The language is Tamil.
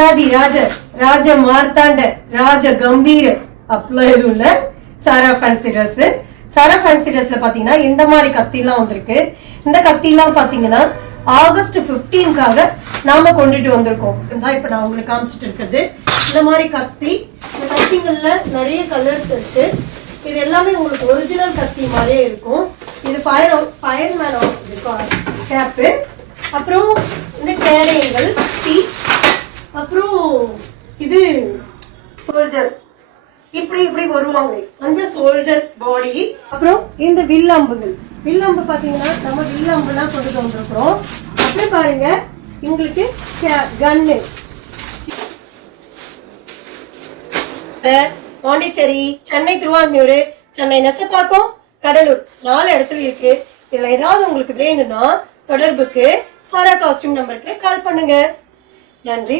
ராஜ ராஜ மார்த்தாண்ட ராஜ கம்பீர அப்படிலாம் எதுவும் இல்ல. சாரா ஃபேன்சி ட்ரெஸ். சாரா ஃபேன்சி ட்ரெஸ்ல பாத்தீங்கன்னா இந்த மாதிரி கத்தி எல்லாம் வந்திருக்கு. இந்த கத்தி எல்லாம் பாத்தீங்கன்னா ஆகஸ்ட் 15க்காக நாம கொண்டுட்டு வந்திருக்கோம். இப்ப நான் உங்களுக்கு காமிச்சிட்டு இருக்கிறது இந்த மாதிரி கத்தி. இந்த கத்திகள்ல நிறைய கலர்ஸ் இருக்கு. இது எல்லாமே உங்களுக்கு ஒரிஜினல் கத்தி மாதிரியே இருக்கும். இது ஃபயர்மேன் கேப்பு. அப்புறம் இந்த கேடயங்கள் அப்புறம் இது சோல்ஜர் இப்படி இப்படி வருவாங்க அந்த சோல்ஜர் பாடி. அப்புறம் இந்த வில்லம்புகள். வில்லம்பு பாத்தீங்கன்னா நம்ம வில்லம்புலாம் கொண்டு வந்திருக்கிறோம். அப்படியே பாருங்க உங்களுக்கு கன்னு. பாண்டிச்சேரி, சென்னை திருவான்மியூர், சென்னை நெசப்பாக்கம், கடலூர் 4 இடத்துல இருக்கு. இதுல ஏதாவது உங்களுக்கு வேணும்னா தொடர்புக்கு சாரா காஸ்டியூம் நம்பருக்கு கால் பண்ணுங்க. நன்றி.